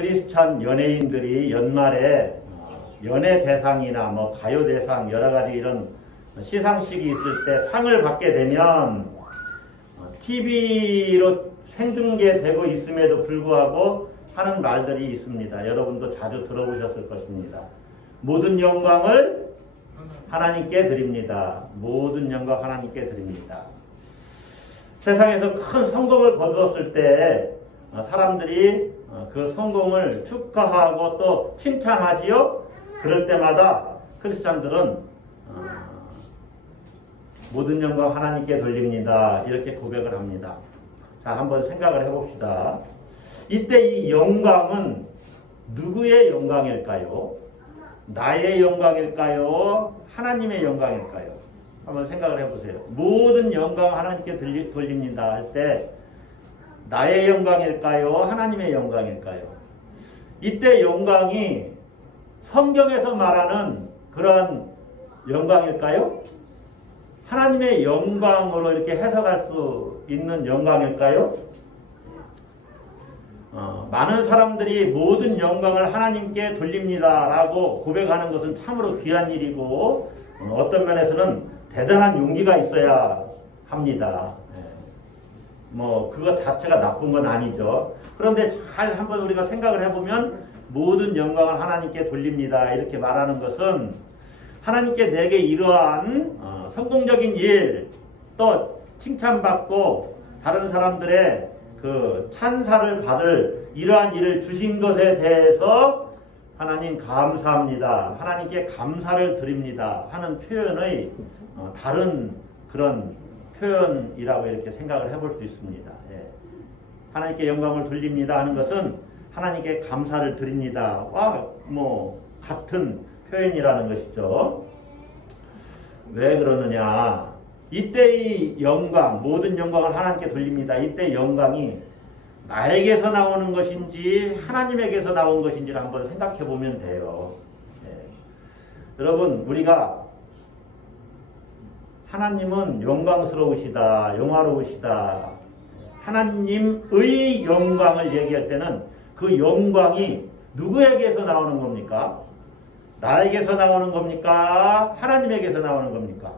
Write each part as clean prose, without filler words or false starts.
크리스찬 연예인들이 연말에 연예 대상이나 뭐 가요 대상 여러 가지 이런 시상식이 있을 때 상을 받게 되면 TV로 생중계되고 있음에도 불구하고 하는 말들이 있습니다. 여러분도 자주 들어보셨을 것입니다. 모든 영광을 하나님께 드립니다. 모든 영광 하나님께 드립니다. 세상에서 큰 성공을 거두었을 때 사람들이 그 성공을 축하하고 또 칭찬하지요. 그럴 때마다 크리스찬들은 모든 영광 하나님께 돌립니다. 이렇게 고백을 합니다. 자, 한번 생각을 해봅시다. 이때 이 영광은 누구의 영광일까요? 나의 영광일까요? 하나님의 영광일까요? 한번 생각을 해보세요. 모든 영광 하나님께 돌립니다 할 때 나의 영광일까요? 하나님의 영광일까요? 이때 영광이 성경에서 말하는 그러한 영광일까요? 하나님의 영광으로 이렇게 해석할 수 있는 영광일까요? 많은 사람들이 모든 영광을 하나님께 돌립니다 라고 고백하는 것은 참으로 귀한 일이고 어떤 면에서는 대단한 용기가 있어야 합니다. 뭐 그것 자체가 나쁜 건 아니죠. 그런데 잘 한번 우리가 생각을 해보면 모든 영광을 하나님께 돌립니다 이렇게 말하는 것은 하나님께 내게 이러한 성공적인 일 또 칭찬받고 다른 사람들의 그 찬사를 받을 이러한 일을 주신 것에 대해서 하나님 감사합니다. 하나님께 감사를 드립니다 하는 표현의 다른 그런 표현이라고 이렇게 생각을 해볼 수 있습니다. 예. 하나님께 영광을 돌립니다 하는 것은 하나님께 감사를 드립니다와 뭐 같은 표현이라는 것이죠. 왜 그러느냐? 이때의 영광, 모든 영광을 하나님께 돌립니다. 이때 영광이 나에게서 나오는 것인지 하나님에게서 나온 것인지를 한번 생각해 보면 돼요. 예. 여러분, 우리가 하나님은 영광스러우시다, 영화로우시다. 하나님의 영광을 얘기할 때는 그 영광이 누구에게서 나오는 겁니까? 나에게서 나오는 겁니까? 하나님에게서 나오는 겁니까?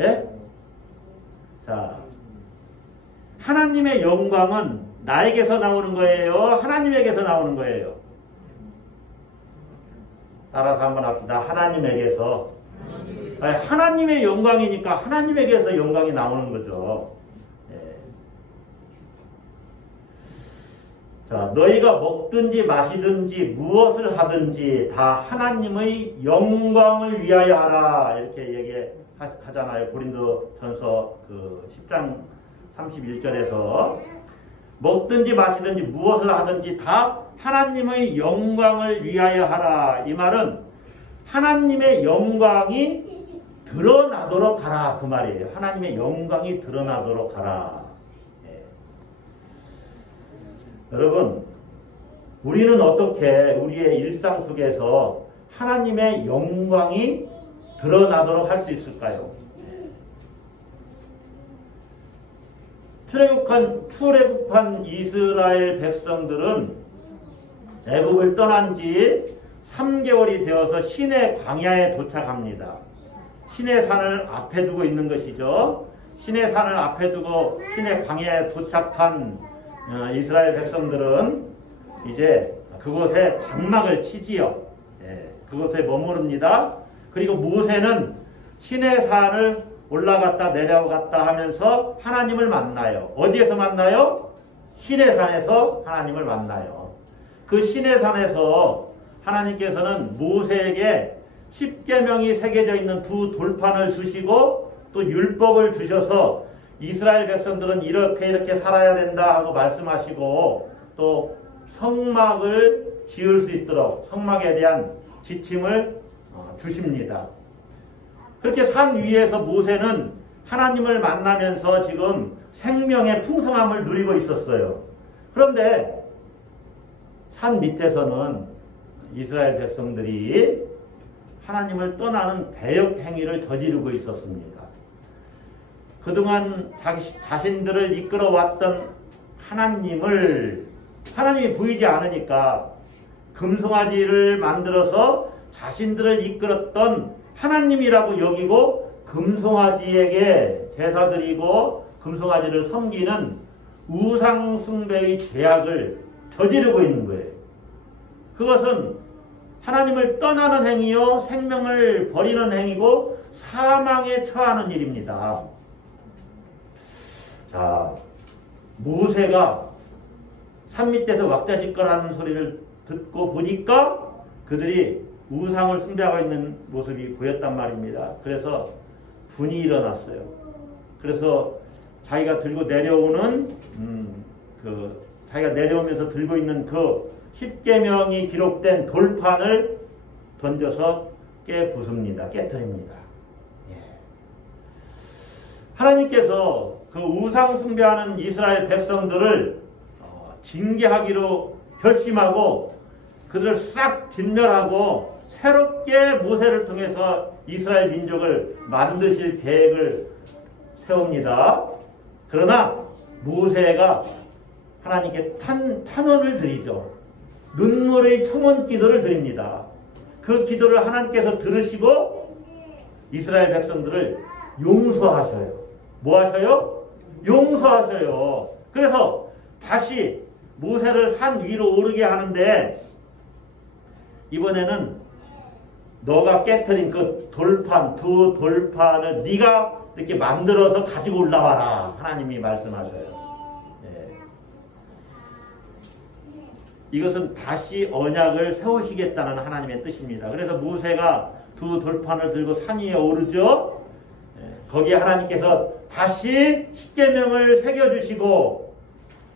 예? 자, 하나님의 영광은 나에게서 나오는 거예요? 하나님에게서 나오는 거예요? 따라서 한번 합시다. 하나님에게서. 아니, 하나님의 영광이니까 하나님에게서 영광이 나오는 거죠. 예. 자, 너희가 먹든지 마시든지 무엇을 하든지 다 하나님의 영광을 위하여 하라 이렇게 얘기하잖아요. 고린도전서 그 10장 31절에서 먹든지 마시든지 무엇을 하든지 다 하나님의 영광을 위하여 하라. 이 말은 하나님의 영광이 드러나도록 하라 그 말이에요. 하나님의 영광이 드러나도록 하라. 예. 여러분, 우리는 어떻게 우리의 일상 속에서 하나님의 영광이 드러나도록 할 수 있을까요? 출애굽한 이스라엘 백성들은 애굽을 떠난 지 3개월이 되어서 시내 광야에 도착합니다. 시내 산을 앞에 두고 있는 것이죠. 시내 산을 앞에 두고 시내 광야에 도착한 이스라엘 백성들은 이제 그곳에 장막을 치지요. 예, 그곳에 머무릅니다. 그리고 모세는 시내 산을 올라갔다 내려갔다 하면서 하나님을 만나요. 어디에서 만나요? 시내 산에서 하나님을 만나요. 그 시내 산에서 하나님께서는 모세에게 십계명이 새겨져 있는 두 돌판을 주시고 또 율법을 주셔서 이스라엘 백성들은 이렇게 살아야 된다 하고 말씀하시고 또 성막을 지을 수 있도록 성막에 대한 지침을 주십니다. 그렇게 산 위에서 모세는 하나님을 만나면서 지금 생명의 풍성함을 누리고 있었어요. 그런데 산 밑에서는 이스라엘 백성들이 하나님을 떠나는 배역 행위를 저지르고 있었습니다. 그동안 자신들을 이끌어왔던 하나님을 하나님이 보이지 않으니까 금송아지를 만들어서 자신들을 이끌었던 하나님이라고 여기고 금송아지에게 제사 드리고 금송아지를 섬기는 우상숭배의 죄악을 저지르고 있는 거예요. 그것은 하나님을 떠나는 행위요 생명을 버리는 행위고 사망에 처하는 일입니다. 자, 모세가 산 밑에서 왁자지껄하는 소리를 듣고 보니까 그들이 우상을 숭배하고 있는 모습이 보였단 말입니다. 그래서 분이 일어났어요. 그래서 자기가 들고 내려오는 자기가 내려오면서 들고 있는 그 십계명이 기록된 돌판을 던져서 깨부숩니다. 깨뜨립니다. 예. 하나님께서 그 우상 숭배하는 이스라엘 백성들을 징계하기로 결심하고 그들을 싹 진멸하고 새롭게 모세를 통해서 이스라엘 민족을 만드실 계획을 세웁니다. 그러나 모세가 하나님께 탄원을 드리죠. 눈물의 청원 기도를 드립니다. 그 기도를 하나님께서 들으시고 이스라엘 백성들을 용서하셔요. 뭐 하셔요? 용서하셔요. 그래서 다시 모세를 산 위로 오르게 하는데 이번에는 너가 깨트린 그 돌판, 두 돌판을 네가 이렇게 만들어서 가지고 올라와라. 하나님이 말씀하셔요. 예. 이것은 다시 언약을 세우시겠다는 하나님의 뜻입니다. 그래서 모세가 두 돌판을 들고 산 위에 오르죠. 예. 거기에 하나님께서 다시 십계명을 새겨주시고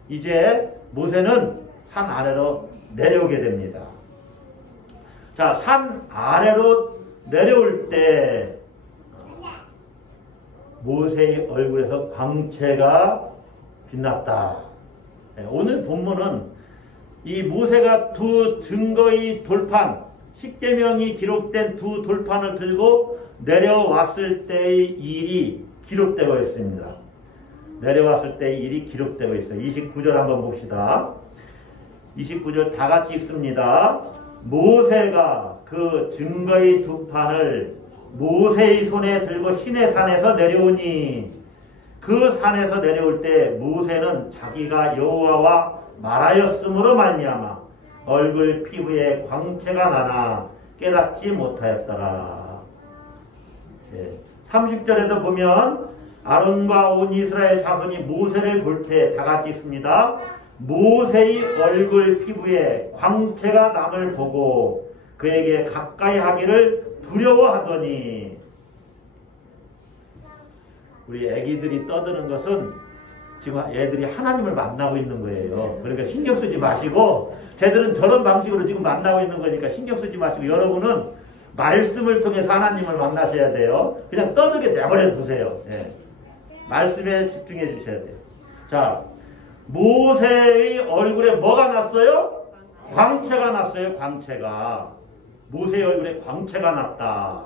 이제 모세는 산 아래로 내려오게 됩니다. 자, 산 아래로 내려올 때 모세의 얼굴에서 광채가 빛났다. 오늘 본문은 이 모세가 두 증거의 돌판, 십계명이 기록된 두 돌판을 들고 내려왔을 때의 일이 기록되고 있습니다. 내려왔을 때의 일이 기록되고 있어요. 29절 한번 봅시다. 29절 다 같이 읽습니다. 모세가 그 증거의 두 판을 모세의 손에 들고 시내 산에서 내려오니 그 산에서 내려올 때 모세는 자기가 여호와와 말하였으므로 말미암아 얼굴 피부에 광채가 나나 깨닫지 못하였더라. 30절에도 보면 아론과 온 이스라엘 자손이 모세를 볼 때 다 같이 있습니다. 모세의 얼굴 피부에 광채가 남을 보고 그에게 가까이 하기를 두려워하더니 우리 애기들이 떠드는 것은 지금 애들이 하나님을 만나고 있는 거예요. 그러니까 신경 쓰지 마시고 쟤들은 저런 방식으로 지금 만나고 있는 거니까 신경 쓰지 마시고 여러분은 말씀을 통해서 하나님을 만나셔야 돼요. 그냥 떠들게 내버려 두세요. 예. 말씀에 집중해 주셔야 돼요. 자, 모세의 얼굴에 뭐가 났어요? 광채가 났어요. 광채가. 모세의 얼굴에 광채가 났다.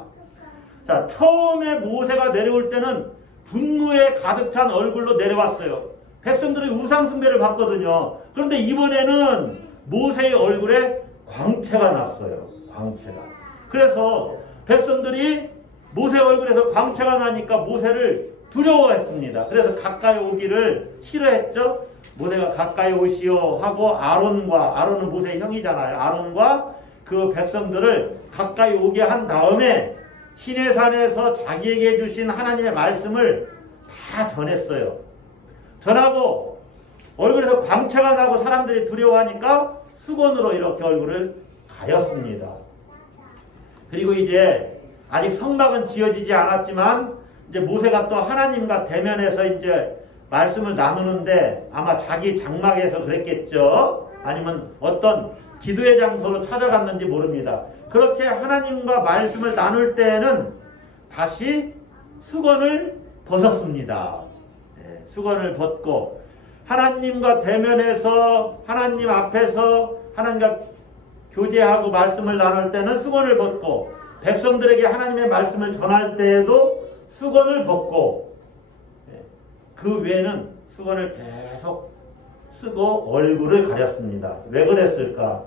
자, 처음에 모세가 내려올 때는 분노에 가득 찬 얼굴로 내려왔어요. 백성들이 우상숭배를 받거든요. 그런데 이번에는 모세의 얼굴에 광채가 났어요. 광채가. 그래서 백성들이 모세 얼굴에서 광채가 나니까 모세를 두려워했습니다. 그래서 가까이 오기를 싫어했죠. 모세가 가까이 오시오 하고 아론은 모세의 형이잖아요. 아론과 그 백성들을 가까이 오게 한 다음에 시내산에서 자기에게 주신 하나님의 말씀을 다 전했어요. 전하고 얼굴에서 광채가 나고 사람들이 두려워하니까 수건으로 이렇게 얼굴을 가렸습니다. 그리고 이제 아직 성막은 지어지지 않았지만 이제 모세가 또 하나님과 대면해서 이제 말씀을 나누는데 아마 자기 장막에서 그랬겠죠. 아니면 어떤 기도의 장소로 찾아갔는지 모릅니다. 그렇게 하나님과 말씀을 나눌 때에는 다시 수건을 벗었습니다. 네, 수건을 벗고 하나님과 대면해서 하나님 앞에서 하나님과 교제하고 말씀을 나눌 때는 수건을 벗고 백성들에게 하나님의 말씀을 전할 때에도 수건을 벗고 그 외에는 수건을 계속 쓰고 얼굴을 가렸습니다. 왜 그랬을까?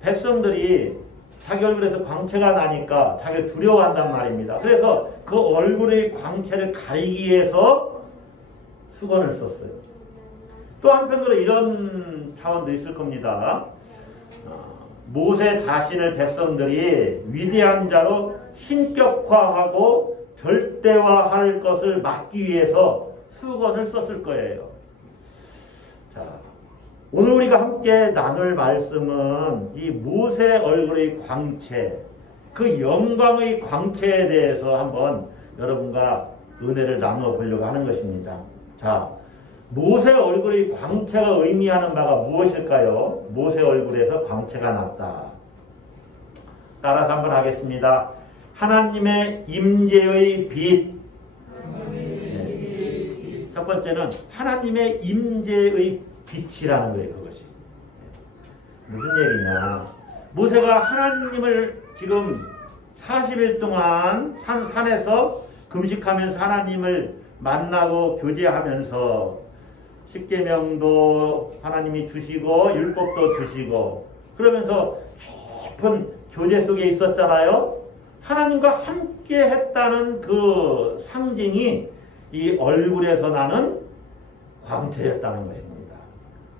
백성들이 자기 얼굴에서 광채가 나니까 자기를 두려워한단 말입니다. 그래서 그 얼굴의 광채를 가리기 위해서 수건을 썼어요. 또 한편으로 이런 차원도 있을 겁니다. 모세 자신을 백성들이 위대한 자로 신격화하고 절대화할 것을 막기 위해서 수건을 썼을 거예요. 자, 오늘 우리가 함께 나눌 말씀은 이 모세 얼굴의 광채, 그 영광의 광채에 대해서 한번 여러분과 은혜를 나누어 보려고 하는 것입니다. 자, 모세 얼굴의 광채가 의미하는 바가 무엇일까요? 모세 얼굴에서 광채가 났다. 따라서 한번 하겠습니다. 하나님의 임재의 빛. 네. 첫 번째는 하나님의 임재의 빛이라는 거예요. 그것이 무슨 얘기냐? 모세가 하나님을 지금 40일 동안 산에서 금식하면서 하나님을 만나고 교제하면서 십계명도 하나님이 주시고 율법도 주시고 그러면서 깊은 교제 속에 있었잖아요. 하나님과 함께 했다는 그 상징이 이 얼굴에서 나는 광채였다는 것입니다.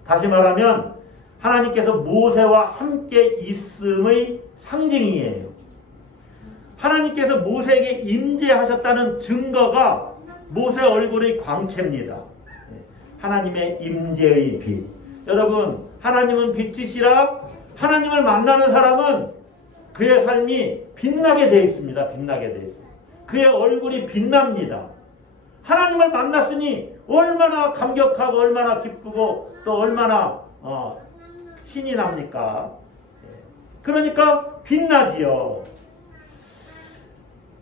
다시 말하면 하나님께서 모세와 함께 있음의 상징이에요. 하나님께서 모세에게 임재하셨다는 증거가 모세 얼굴의 광채입니다. 하나님의 임재의 빛. 여러분, 하나님은 빛이시라. 하나님을 만나는 사람은 그의 삶이 빛나게 되어 있습니다. 빛나게 되어 있습니다. 그의 얼굴이 빛납니다. 하나님을 만났으니 얼마나 감격하고 얼마나 기쁘고 또 얼마나 신이 납니까? 그러니까 빛나지요.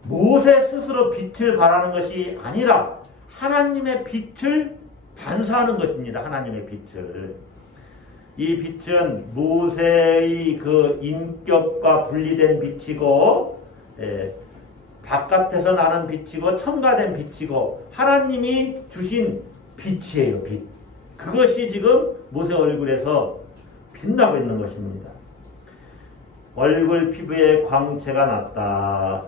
모세 스스로 빛을 발하는 것이 아니라 하나님의 빛을 반사하는 것입니다. 하나님의 빛을. 이 빛은 모세의 그 인격과 분리된 빛이고 바깥에서 나는 빛이고 첨가된 빛이고 하나님이 주신 빛이에요. 빛. 그것이 지금 모세 얼굴에서 빛나고 있는 것입니다. 얼굴 피부에 광채가 났다.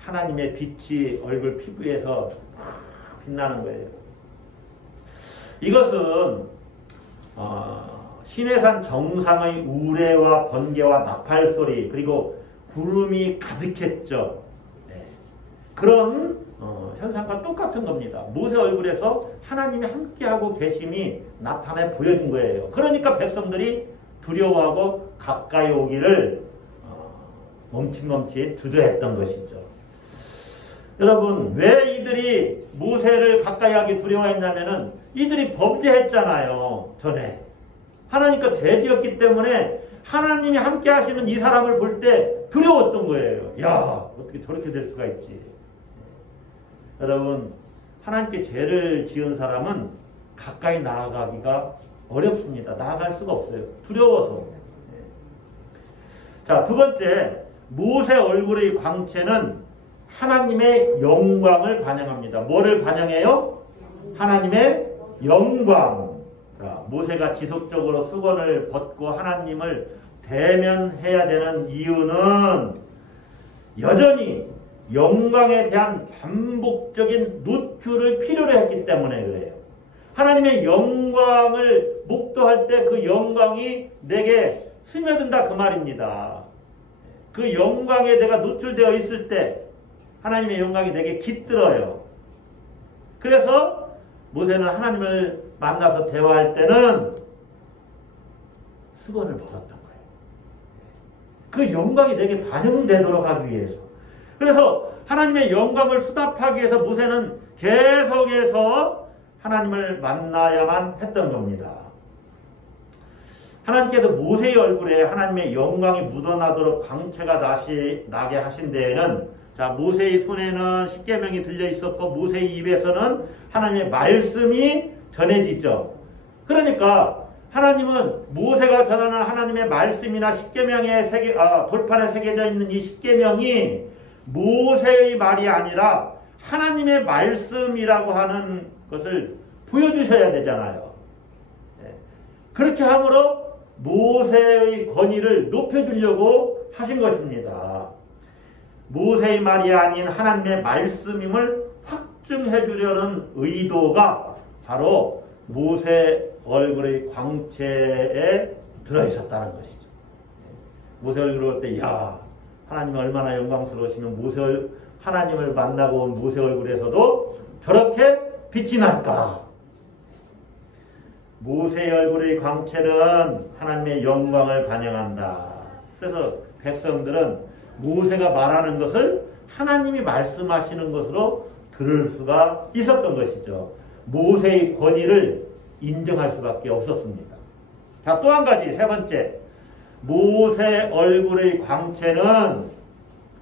하나님의 빛이 얼굴 피부에서 빛나는 거예요. 이것은 시내산 정상의 우레와 번개와 나팔소리 그리고 구름이 가득했죠. 네. 그런 현상과 똑같은 겁니다. 모세 얼굴에서 하나님이 함께하고 계심이 나타내 보여준 거예요. 그러니까 백성들이 두려워하고 가까이 오기를 멈칫멈칫 주저했던 것이죠. 여러분, 왜 이들이 모세를 가까이 하기 두려워했냐면은 이들이 범죄했잖아요. 전에. 하나님과 죄지었기 때문에 하나님이 함께 하시는 이 사람을 볼 때 두려웠던 거예요. 야, 어떻게 저렇게 될 수가 있지. 여러분, 하나님께 죄를 지은 사람은 가까이 나아가기가 어렵습니다. 나아갈 수가 없어요. 두려워서. 자, 두 번째, 모세 얼굴의 광채는 하나님의 영광을 반영합니다. 뭐를 반영해요? 하나님의 영광. 자, 모세가 지속적으로 수건을 벗고 하나님을 대면해야 되는 이유는 여전히 영광에 대한 반복적인 노출을 필요로 했기 때문에 그래요. 하나님의 영광을 목도할 때 그 영광이 내게 스며든다 그 말입니다. 그 영광에 내가 노출되어 있을 때 하나님의 영광이 내게 깃들어요. 그래서 모세는 하나님을 만나서 대화할 때는 수건을 벗었던 거예요. 그 영광이 내게 반영되도록 하기 위해서. 그래서 하나님의 영광을 수답하기 위해서 모세는 계속해서 하나님을 만나야만 했던 겁니다. 하나님께서 모세의 얼굴에 하나님의 영광이 묻어나도록 광채가 나게 하신 데에는 자, 모세의 손에는 십계명이 들려 있었고 모세의 입에서는 하나님의 말씀이 전해지죠. 그러니까 하나님은 모세가 전하는 하나님의 말씀이나 십계명의 돌판에 새겨져 있는 이 십계명이 모세의 말이 아니라 하나님의 말씀이라고 하는 것을 보여주셔야 되잖아요. 그렇게 함으로 모세의 권위를 높여주려고 하신 것입니다. 모세의 말이 아닌 하나님의 말씀임을 확증해 주려는 의도가 바로 모세 얼굴의 광채에 들어있었다는 것이죠. 모세 얼굴을 볼 때, 야, 하나님이 얼마나 영광스러우시면 하나님을 만나고 온 모세 얼굴에서도 저렇게 빛이 날까? 모세의 얼굴의 광채는 하나님의 영광을 반영한다. 그래서 백성들은 모세가 말하는 것을 하나님이 말씀하시는 것으로 들을 수가 있었던 것이죠. 모세의 권위를 인정할 수밖에 없었습니다. 자, 또 한 가지, 세 번째. 모세 얼굴의 광채는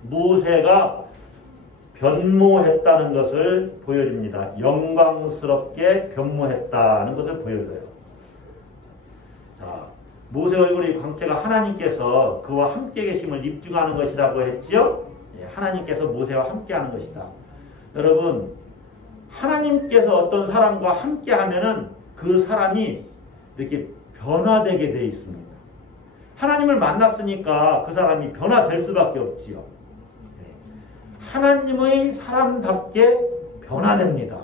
모세가 변모했다는 것을 보여줍니다. 영광스럽게 변모했다는 것을 보여줘요. 자, 모세 얼굴의 광채가 하나님께서 그와 함께 계심을 입증하는 것이라고 했지요. 하나님께서 모세와 함께 하는 것이다. 여러분, 하나님께서 어떤 사람과 함께 하면은 그 사람이 이렇게 변화되게 되어 있습니다. 하나님을 만났으니까 그 사람이 변화될 수밖에 없지요. 하나님의 사람답게 변화됩니다.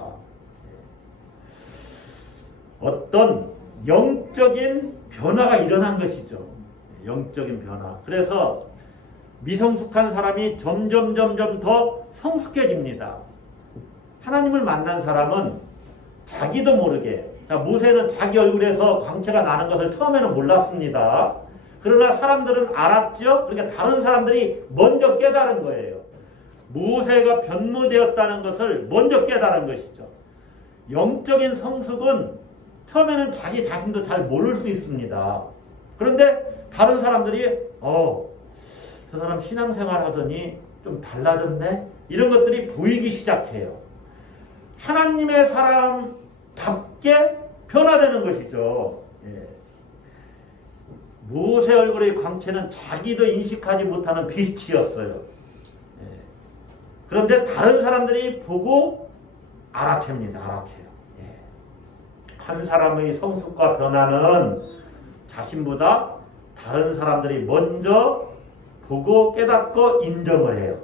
어떤 영적인 변화가 일어난 것이죠. 영적인 변화. 그래서 미성숙한 사람이 점점 더 성숙해집니다. 하나님을 만난 사람은 자기도 모르게, 자, 모세는 자기 얼굴에서 광채가 나는 것을 처음에는 몰랐습니다. 그러나 사람들은 알았죠. 그러니까 다른 사람들이 먼저 깨달은 거예요. 모세가 변모되었다는 것을 먼저 깨달은 것이죠. 영적인 성숙은 처음에는 자기 자신도 잘 모를 수 있습니다. 그런데 다른 사람들이 저 사람 신앙생활 하더니 좀 달라졌네? 이런 것들이 보이기 시작해요. 하나님의 사람답게 변화되는 것이죠. 예. 모세 얼굴의 광채는 자기도 인식하지 못하는 빛이었어요. 예. 그런데 다른 사람들이 보고 알아챕니다. 알아채요. 예. 한 사람의 성숙과 변화는 자신보다 다른 사람들이 먼저 보고 깨닫고 인정을 해요.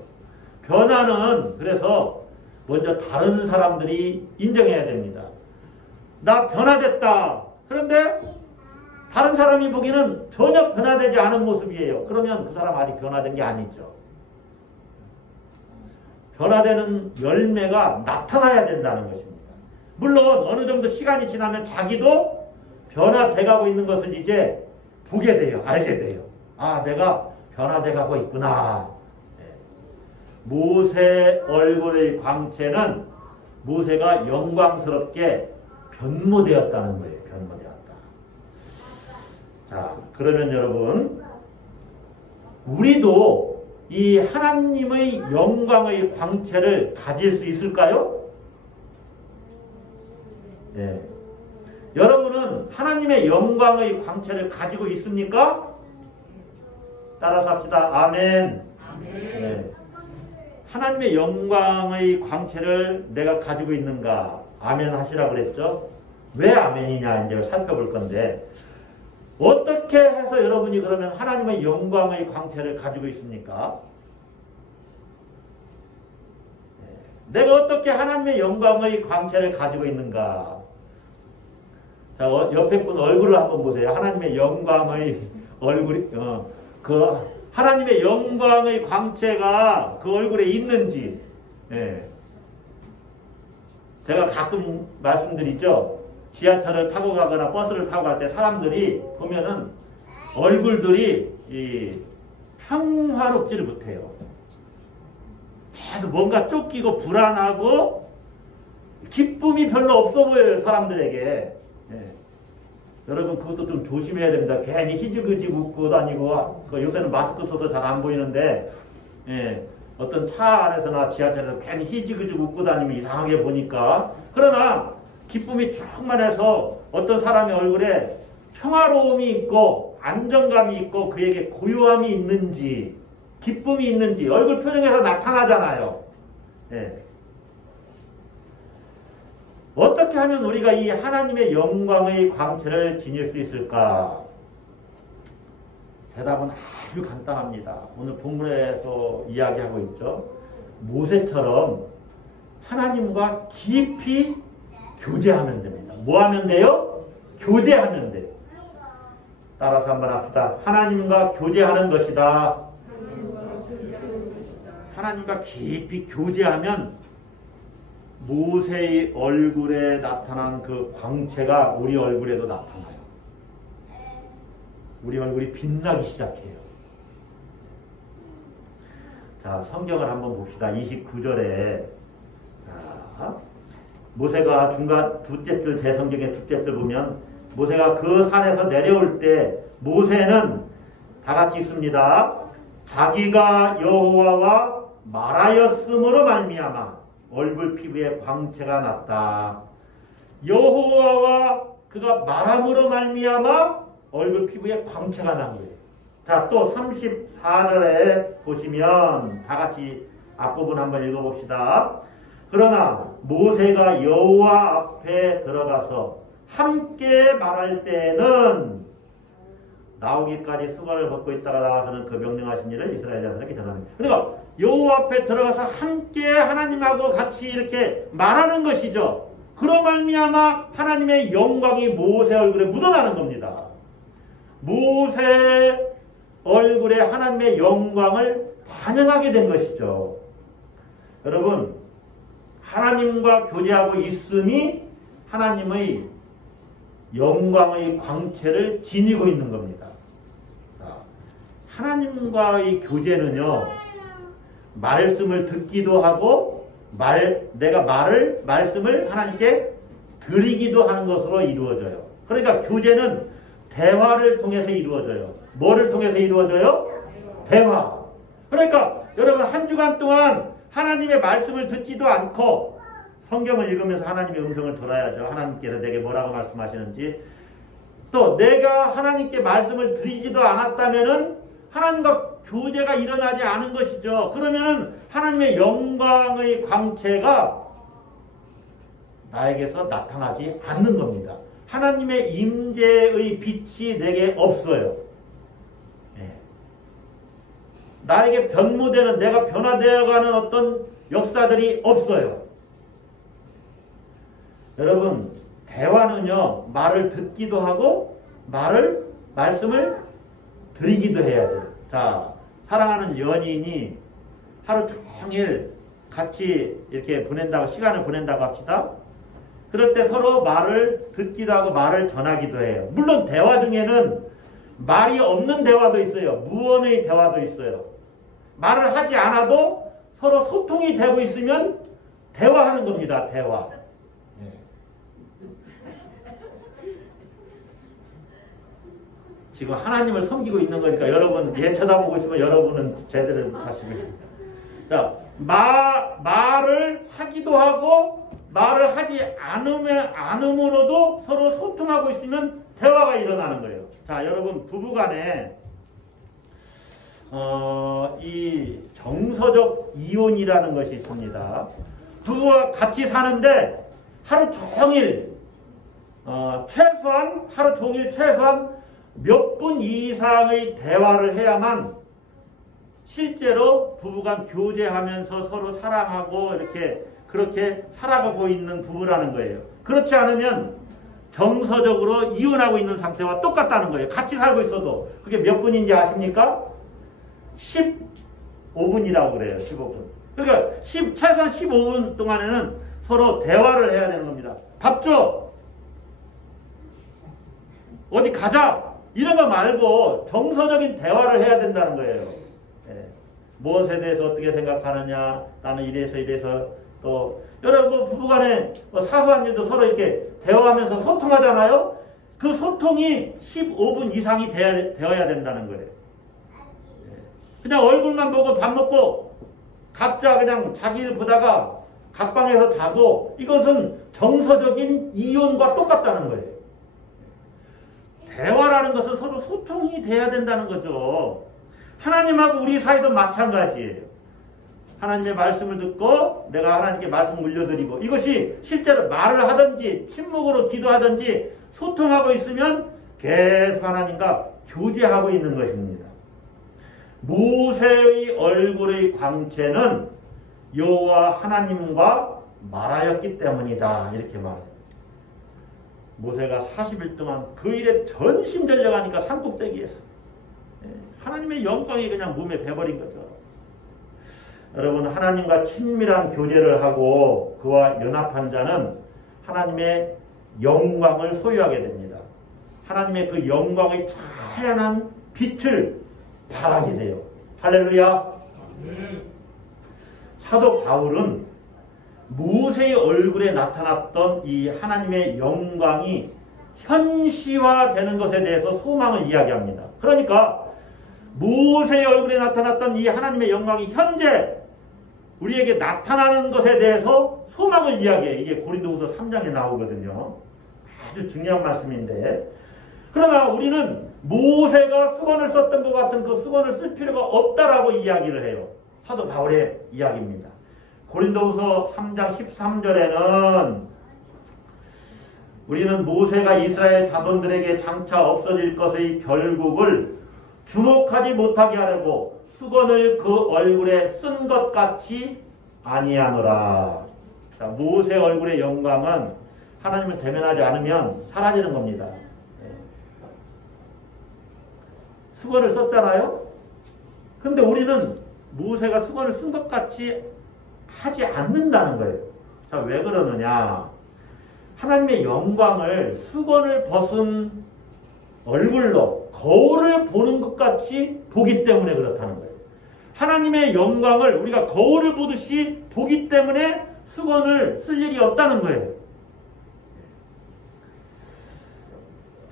변화는 그래서 먼저 다른 사람들이 인정해야 됩니다. 나 변화됐다. 그런데 다른 사람이 보기에는 전혀 변화되지 않은 모습이에요. 그러면 그 사람 아직 변화된 게 아니죠. 변화되는 열매가 나타나야 된다는 것입니다. 물론 어느 정도 시간이 지나면 자기도 변화돼가고 있는 것을 이제 보게 돼요. 알게 돼요. 아, 내가 변화돼가고 있구나. 모세 얼굴의 광채는 모세가 영광스럽게 변모되었다는 거예요. 변모되었다. 자, 그러면 여러분, 우리도 이 하나님의 영광의 광채를 가질 수 있을까요? 네. 여러분은 하나님의 영광의 광채를 가지고 있습니까? 따라서 합시다. 아멘. 네. 하나님의 영광의 광채를 내가 가지고 있는가? 아멘 하시라고 그랬죠? 왜 아멘이냐 이제 살펴볼 건데, 어떻게 해서 여러분이 그러면 하나님의 영광의 광채를 가지고 있습니까? 내가 어떻게 하나님의 영광의 광채를 가지고 있는가? 자, 옆에 분 얼굴을 한번 보세요. 하나님의 영광의 얼굴이, 하나님의 영광의 광채가 그 얼굴에 있는지. 예. 제가 가끔 말씀드리죠. 지하철을 타고 가거나 버스를 타고 갈 때 사람들이 보면은 얼굴들이 평화롭지를 못해요. 계속 뭔가 쫓기고 불안하고 기쁨이 별로 없어 보여요, 사람들에게. 예. 여러분 그것도 좀 조심해야 됩니다. 괜히 희지그지 웃고 다니고, 요새는 마스크 써서 잘 안 보이는데, 예, 어떤 차 안에서나 지하철에서 괜히 희지그지 웃고 다니면 이상하게 보니까. 그러나 기쁨이 충만해서 어떤 사람의 얼굴에 평화로움이 있고 안정감이 있고 그에게 고요함이 있는지 기쁨이 있는지 얼굴 표정에서 나타나잖아요. 예. 어떻게 하면 우리가 이 하나님의 영광의 광채를 지닐 수 있을까? 대답은 아주 간단합니다. 오늘 본문에서 이야기하고 있죠. 모세처럼 하나님과 깊이 교제하면 됩니다. 뭐 하면 돼요? 교제하면 돼요. 따라서 한번 합시다. 하나님과 교제하는 것이다. 하나님과 깊이 교제하면 모세의 얼굴에 나타난 그 광채가 우리 얼굴에도 나타나요. 우리 얼굴이 빛나기 시작해요. 자, 성경을 한번 봅시다. 29절에 모세가 중간 둘째 줄, 제 성경의 둘째 줄 보면 모세가 그 산에서 내려올 때 모세는 다 같이 읽습니다. 자기가 여호와와 말하였으므로 말미암아 얼굴 피부에 광채가 났다. 여호와와 그가 말함으로 말미암아 얼굴 피부에 광채가 난 거예요. 자, 또 34절에 보시면 다 같이 앞부분 한번 읽어봅시다. 그러나 모세가 여호와 앞에 들어가서 함께 말할 때는 나오기까지 수건을 벗고 있다가 나와서는 그 명령하신 일을 이스라엘 자손에게 전합니다. 그러니까 여호와 앞에 들어가서 함께 하나님하고 같이 이렇게 말하는 것이죠. 그런 말미암아 하나님의 영광이 모세 얼굴에 묻어나는 겁니다. 모세 얼굴에 하나님의 영광을 반영하게 된 것이죠. 여러분, 하나님과 교제하고 있음이 하나님의 영광의 광채를 지니고 있는 겁니다. 자, 하나님과의 교제는요, 말씀을 듣기도 하고 내가 말씀을 하나님께 드리기도 하는 것으로 이루어져요. 그러니까 교제는 대화를 통해서 이루어져요. 뭐를 통해서 이루어져요? 대화. 그러니까 여러분, 한 주간 동안 하나님의 말씀을 듣지도 않고 성경을 읽으면서 하나님의 음성을 들어야죠. 하나님께서 내게 뭐라고 말씀하시는지. 또 내가 하나님께 말씀을 드리지도 않았다면은 하나님과 교제가 일어나지 않은 것이죠. 그러면은 하나님의 영광의 광채가 나에게서 나타나지 않는 겁니다. 하나님의 임재의 빛이 내게 없어요. 나에게 변모되는, 내가 변화되어가는 어떤 역사들이 없어요. 여러분, 대화는요, 말을 듣기도 하고 말씀을 드리기도 해야 돼요. 자, 사랑하는 연인이 하루 종일 같이 이렇게 시간을 보낸다고 합시다. 그럴 때 서로 말을 듣기도 하고 말을 전하기도 해요. 물론 대화 중에는 말이 없는 대화도 있어요. 무언의 대화도 있어요. 말을 하지 않아도 서로 소통이 되고 있으면 대화하는 겁니다. 대화. 지금 하나님을 섬기고 있는 거니까 여러분 얘 쳐다보고 있으면 여러분은 제대로 하시면 됩니다. 자, 말을 하기도 하고 말을 하지 않음으로도 서로 소통하고 있으면 대화가 일어나는 거예요. 자, 여러분, 부부간에 이 정서적 이혼이라는 것이 있습니다. 부부가 같이 사는데 하루 종일 최소한 몇 분 이상의 대화를 해야만 실제로 부부간 교제하면서 서로 사랑하고 이렇게 그렇게 살아가고 있는 부부라는 거예요. 그렇지 않으면 정서적으로 이혼하고 있는 상태와 똑같다는 거예요. 같이 살고 있어도. 그게 몇 분인지 아십니까? 15분이라고 그래요. 15분. 그러니까 최소한 15분 동안에는 서로 대화를 해야 되는 겁니다. 밥 줘! 어디 가자! 이런 거 말고 정서적인 대화를 해야 된다는 거예요. 무엇에 대해서 어떻게 생각하느냐, 나는 이래서 또 여러분 부부간에 사소한 일도 서로 이렇게 대화하면서 소통하잖아요. 그 소통이 15분 이상이 되어야 된다는 거예요. 그냥 얼굴만 보고 밥 먹고 각자 그냥 자기 일 보다가 각방에서 자고, 이것은 정서적인 이혼과 똑같다는 거예요. 대화라는 것은 서로 소통이 돼야 된다는 거죠. 하나님하고 우리 사이도 마찬가지예요. 하나님의 말씀을 듣고 내가 하나님께 말씀 물려드리고 이것이 실제로 말을 하든지 침묵으로 기도하든지 소통하고 있으면 계속 하나님과 교제하고 있는 것입니다. 모세의 얼굴의 광채는 여호와 하나님과 말하였기 때문이다. 이렇게 말해요. 모세가 40일 동안 그 일에 전심전력하니까 산꼭대기에서 하나님의 영광이 그냥 몸에 배버린 거죠. 여러분, 하나님과 친밀한 교제를 하고 그와 연합한 자는 하나님의 영광을 소유하게 됩니다. 하나님의 그 영광의 찬란한 빛을 발하게 돼요. 할렐루야. 사도 바울은 모세의 얼굴에 나타났던 이 하나님의 영광이 현시화되는 것에 대해서 소망을 이야기합니다. 그러니까 모세의 얼굴에 나타났던 이 하나님의 영광이 현재 우리에게 나타나는 것에 대해서 소망을 이야기해요. 이게 고린도후서 3장에 나오거든요. 아주 중요한 말씀인데, 그러나 우리는 모세가 수건을 썼던 것 같은 그 수건을 쓸 필요가 없다라고 이야기를 해요. 사도 바울의 이야기입니다. 고린도후서 3장 13절에는 우리는 모세가 이스라엘 자손들에게 장차 없어질 것의 결국을 주목하지 못하게 하려고 수건을 그 얼굴에 쓴 것 같이 아니하노라. 자, 모세 얼굴의 영광은 하나님을 대면하지 않으면 사라지는 겁니다. 수건을 썼잖아요. 근데 우리는 모세가 수건을 쓴 것 같이 하지 않는다는 거예요. 자, 왜 그러느냐? 하나님의 영광을 수건을 벗은 얼굴로 거울을 보는 것 같이 보기 때문에 그렇다는 거예요. 하나님의 영광을 우리가 거울을 보듯이 보기 때문에 수건을 쓸 일이 없다는 거예요.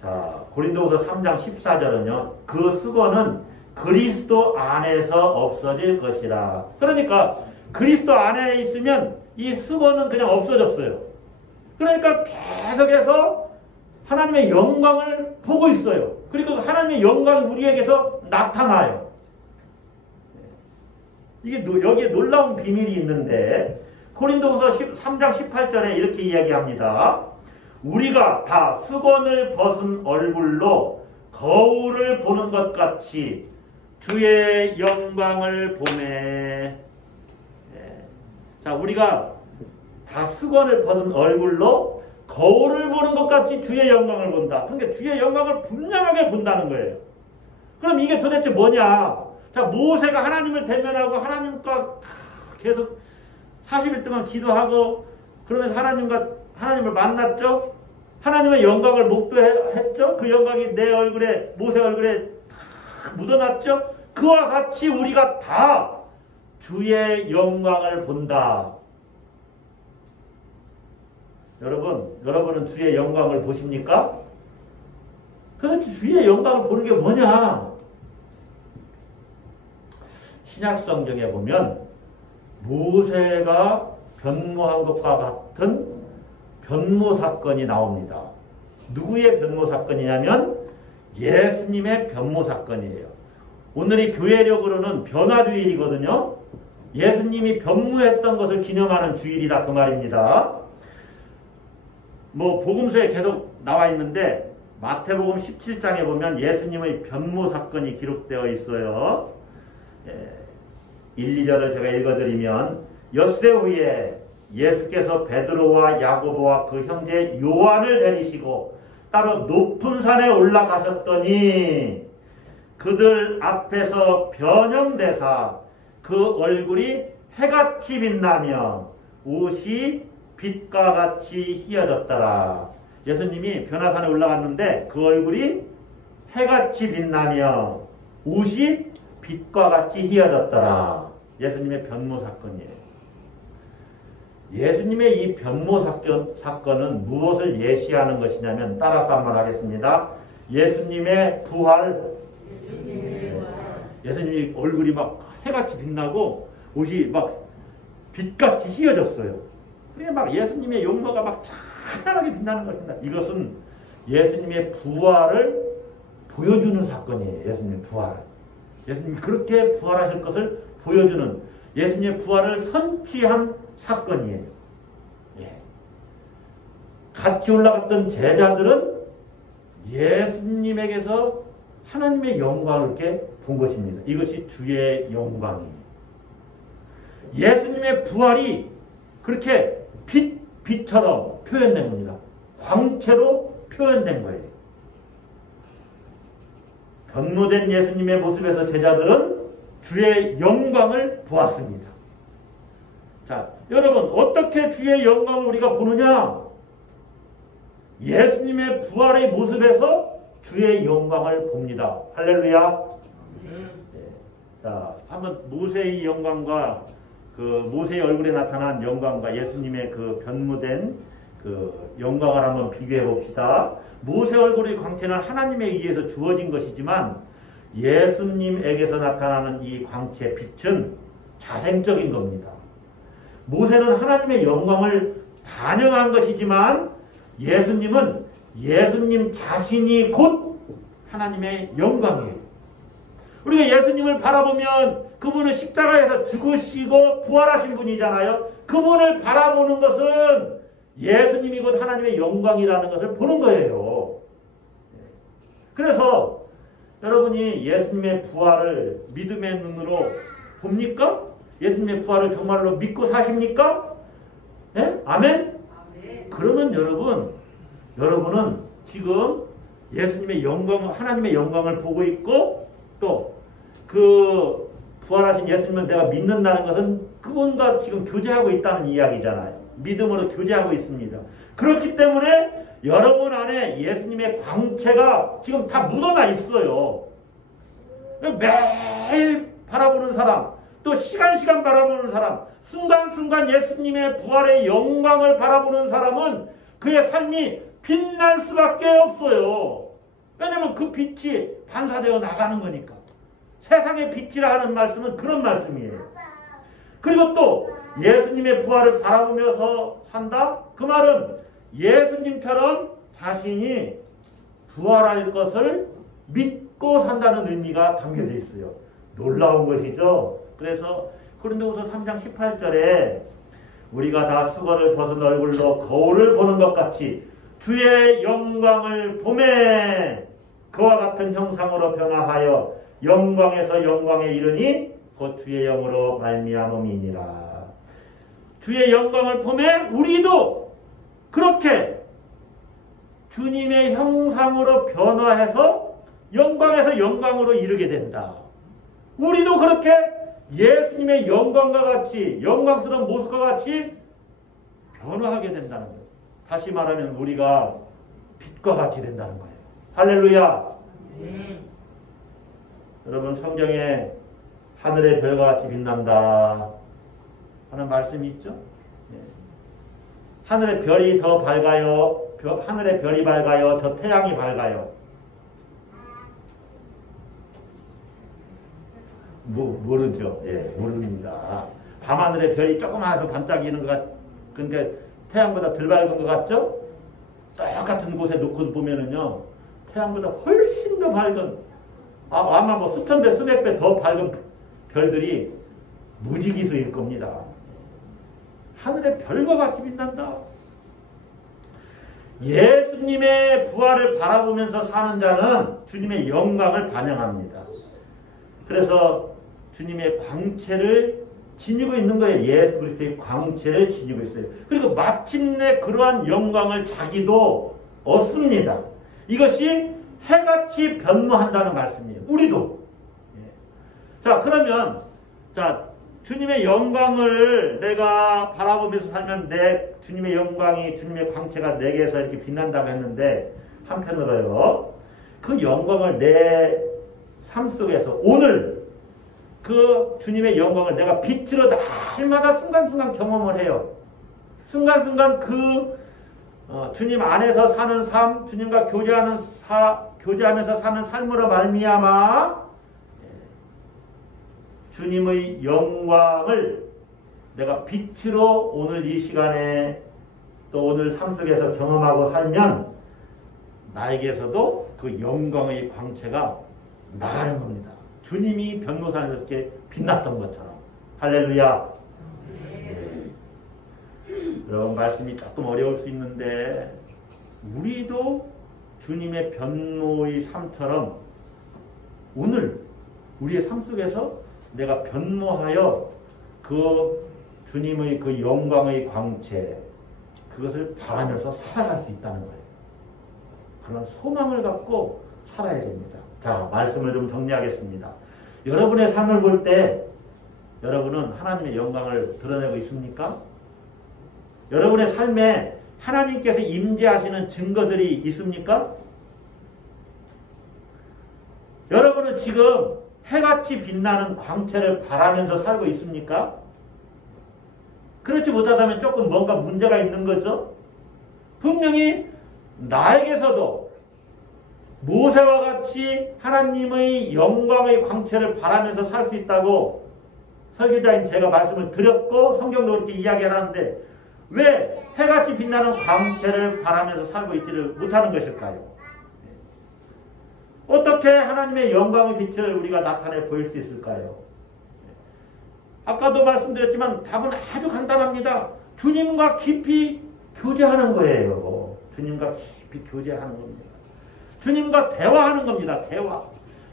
자, 고린도후서 3장 14절은요. 그 수건은 그리스도 안에서 없어질 것이라. 그러니까 그리스도 안에 있으면 이 수건은 그냥 없어졌어요. 그러니까 계속해서 하나님의 영광을 보고 있어요. 그리고 하나님의 영광이 우리에게서 나타나요. 이게 여기에 놀라운 비밀이 있는데 고린도후서 3장 18절에 이렇게 이야기합니다. 우리가 다 수건을 벗은 얼굴로 거울을 보는 것 같이 주의 영광을 보매. 자, 우리가 다 수건을 벗은 얼굴로 거울을 보는 것 같이 주의 영광을 본다. 그러니까 주의 영광을 분명하게 본다는 거예요. 그럼 이게 도대체 뭐냐? 자, 모세가 하나님을 대면하고 하나님과 계속 40일 동안 기도하고 그러면서 하나님을 만났죠. 하나님의 영광을 목도했죠. 그 영광이 내 얼굴에, 모세 얼굴에 다 묻어났죠. 그와 같이 우리가 다 주의 영광을 본다. 여러분은 주의 영광을 보십니까? 그렇지, 주의 영광을 보는 게 뭐냐? 신약성경에 보면 모세가 변모한 것과 같은 변모 사건이 나옵니다. 누구의 변모 사건이냐면 예수님의 변모 사건이에요. 오늘이 교회력으로는 변화주일이거든요. 예수님이 변모했던 것을 기념하는 주일이다 그 말입니다. 복음서에 계속 나와 있는데 마태복음 17장에 보면 예수님의 변모 사건이 기록되어 있어요. 1, 2절을 제가 읽어드리면 엿새 후에 예수께서 베드로와 야고보와 그 형제 요한을 데리시고 따로 높은 산에 올라가셨더니 그들 앞에서 변형되사 그 얼굴이 해같이 빛나며 옷이 빛과 같이 희어졌더라. 예수님이 변화산에 올라갔는데 그 얼굴이 해같이 빛나며 옷이 빛과 같이 희어졌더라. 예수님의 변모 사건이에요. 예수님의 이 변모 사건은 무엇을 예시하는 것이냐면 따라서 한번 하겠습니다. 예수님의 부활. 예수님이 얼굴이 막 해같이 빛나고 옷이 막 빛같이 희어졌어요. 그게 막 예수님의 용모가 막 찬란하게 빛나는 것입니다. 이것은 예수님의 부활을 보여주는 사건이에요. 예수님의 부활. 예수님이 그렇게 부활하실 것을 보여주는, 예수님의 부활을 선취한 사건이에요. 예. 같이 올라갔던 제자들은 예수님에게서 하나님의 영광을 이렇게 본 것입니다. 이것이 주의 영광이에요. 예수님의 부활이 그렇게 빛처럼 표현된 겁니다. 광채로 표현된 거예요. 변모된 예수님의 모습에서 제자들은 주의 영광을 보았습니다. 자, 여러분 어떻게 주의 영광을 우리가 보느냐? 예수님의 부활의 모습에서 주의 영광을 봅니다. 할렐루야. 네. 자, 한번 모세의 영광과 그 모세의 얼굴에 나타난 영광과 예수님의 그 변모된 그 영광을 한번 비교해 봅시다. 모세 얼굴의 광채는 하나님에 의해서 주어진 것이지만 예수님에게서 나타나는 이 광채, 빛은 자생적인 겁니다. 모세는 하나님의 영광을 반영한 것이지만 예수님은 예수님 자신이 곧 하나님의 영광이에요. 우리가 예수님을 바라보면 그분은 십자가에서 죽으시고 부활하신 분이잖아요. 그분을 바라보는 것은 예수님이 곧 하나님의 영광이라는 것을 보는 거예요. 그래서 여러분이 예수님의 부활을 믿음의 눈으로 봅니까? 예수님의 부활을 정말로 믿고 사십니까? 네? 아멘? 그러면 여러분은 지금 예수님의 영광, 하나님의 영광을 보고 있고 또 그 부활하신 예수님을 내가 믿는다는 것은 그분과 지금 교제하고 있다는 이야기잖아요. 믿음으로 교제하고 있습니다. 그렇기 때문에 여러분 안에 예수님의 광채가 지금 다 묻어나 있어요. 매일 바라보는 사람, 또 시간 바라보는 사람, 순간순간 예수님의 부활의 영광을 바라보는 사람은 그의 삶이 빛날 수밖에 없어요. 왜냐하면 그 빛이 반사되어 나가는 거니까. 세상의 빛이라 하는 말씀은 그런 말씀이에요. 그리고 또 예수님의 부활을 바라보면서 산다? 그 말은 예수님처럼 자신이 부활할 것을 믿고 산다는 의미가 담겨져 있어요. 놀라운 것이죠. 그래서 고린도후서 3장 18절에 우리가 다 수건을 벗은 얼굴로 거울을 보는 것 같이 주의 영광을 보매 그와 같은 형상으로 변화하여 영광에서 영광에 이르니 곧 주의 영으로 말미암음이니라. 주의 영광을 보매 우리도 그렇게 주님의 형상으로 변화해서 영광에서 영광으로 이르게 된다. 우리도 그렇게 예수님의 영광과 같이 영광스러운 모습과 같이 변화하게 된다는 거예요. 다시 말하면 우리가 빛과 같이 된다는 거예요. 할렐루야. 여러분 성경에 하늘의 별과 같이 빛난다 하는 말씀이 있죠. 네. 하늘의 별이 더 밝아요. 하늘의 별이 밝아요. 더 태양이 밝아요. 모르죠. 예, 모릅니다. 밤하늘의 별이 조그마해서 반짝이는 것 같, 그러니까 태양보다 덜 밝은 것 같죠? 똑같은 곳에 놓고 보면은요, 태양보다 훨씬 더 밝은, 아마 뭐 수천 배, 수백 배 더 밝은 별들이 무지기수일 겁니다. 하늘의 별과 같이 빛난다. 예수님의 부활을 바라보면서 사는 자는 주님의 영광을 반영합니다. 그래서 주님의 광채를 지니고 있는 거예요. 예수 그리스도의 광채를 지니고 있어요. 그리고 마침내 그러한 영광을 자기도 얻습니다. 이것이 해같이 변모한다는 말씀이에요. 우리도. 자, 그러면 주님의 영광을 내가 바라보면서 살면 주님의 영광이, 주님의 광채가 내게서 이렇게 빛난다고 했는데, 한편으로요, 그 영광을 내 삶 속에서 오늘 그 주님의 영광을 내가 빛으로 날마다 순간순간 경험을 해요. 순간순간 주님 안에서 사는 삶, 주님과 교제하면서 사는 삶으로 말미암아 주님의 영광을 내가 빛으로 오늘 이 시간에 또 오늘 삶 속에서 경험하고 살면 나에게서도 그 영광의 광채가 나가는 겁니다. 주님이 변호사에서 이렇게 빛났던 것처럼. 할렐루야. 네. 여러분 말씀이 조금 어려울 수 있는데 우리도 주님의 변모의 삶처럼 오늘 우리의 삶 속에서 내가 변모하여 그 주님의 그 영광의 광채 그것을 바라면서 살아갈 수 있다는 거예요. 그런 소망을 갖고 살아야 됩니다. 자, 말씀을 좀 정리하겠습니다. 여러분의 삶을 볼 때 여러분은 하나님의 영광을 드러내고 있습니까? 여러분의 삶에 하나님께서 임재하시는 증거들이 있습니까? 여러분은 지금 해같이 빛나는 광채를 바라면서 살고 있습니까? 그렇지 못하다면 조금 뭔가 문제가 있는 거죠. 분명히 나에게서도 모세와 같이 하나님의 영광의 광채를 바라면서 살 수 있다고 설교자인 제가 말씀을 드렸고 성경도 그렇게 이야기하는데 왜 해같이 빛나는 광채를 바라면서 살고 있지를 못하는 것일까요? 어떻게 하나님의 영광의 빛을 우리가 나타내 보일 수 있을까요? 아까도 말씀드렸지만 답은 아주 간단합니다. 주님과 깊이 교제하는 거예요. 주님과 깊이 교제하는 겁니다. 주님과 대화하는 겁니다. 대화.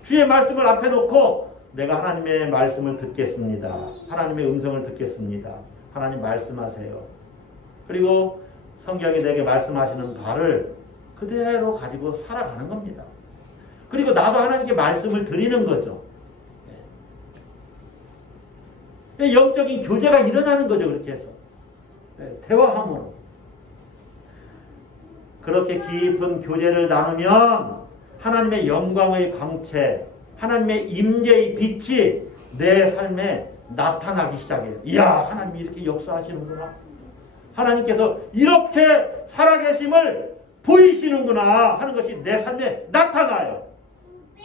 주의 말씀을 앞에 놓고 내가 하나님의 말씀을 듣겠습니다. 하나님의 음성을 듣겠습니다. 하나님 말씀하세요. 그리고 성경이 내게 말씀하시는 바를 그대로 가지고 살아가는 겁니다. 그리고 나도 하나님께 말씀을 드리는 거죠. 영적인 교제가 일어나는 거죠. 그렇게 해서. 대화함으로. 그렇게 깊은 교제를 나누면 하나님의 영광의 광채, 하나님의 임재의 빛이 내 삶에 나타나기 시작해요. 이야, 하나님이 이렇게 역사하시는구나. 하나님께서 이렇게 살아계심을 보이시는구나 하는 것이 내 삶에 나타나요.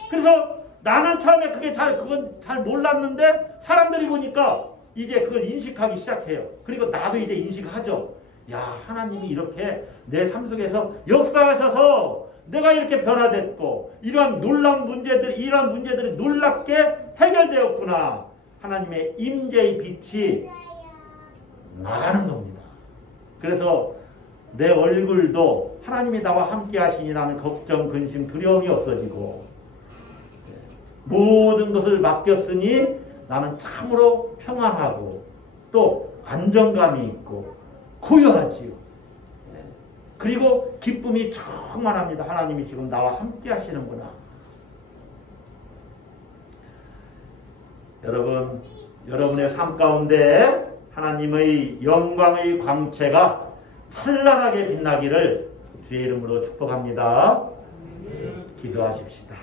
그래서 나는 처음에 그건 잘 몰랐는데 사람들이 보니까 이제 그걸 인식하기 시작해요. 그리고 나도 이제 인식하죠. 야, 하나님이 이렇게 내 삶 속에서 역사하셔서 내가 이렇게 변화됐고 이러한 문제들이 놀랍게 해결되었구나. 하나님의 임재의 빛이 나가는 겁니다. 그래서 내 얼굴도 하나님이 나와 함께 하시니라는 걱정, 근심, 두려움이 없어지고 모든 것을 맡겼으니 나는 참으로 평안하고 또 안정감이 있고 고요하지요. 그리고 기쁨이 충만합니다. 하나님이 지금 나와 함께 하시는구나. 여러분, 여러분의 삶 가운데 하나님의 영광의 광채가 찬란하게 빛나기를 주의 이름으로 축복합니다. 기도하십시다.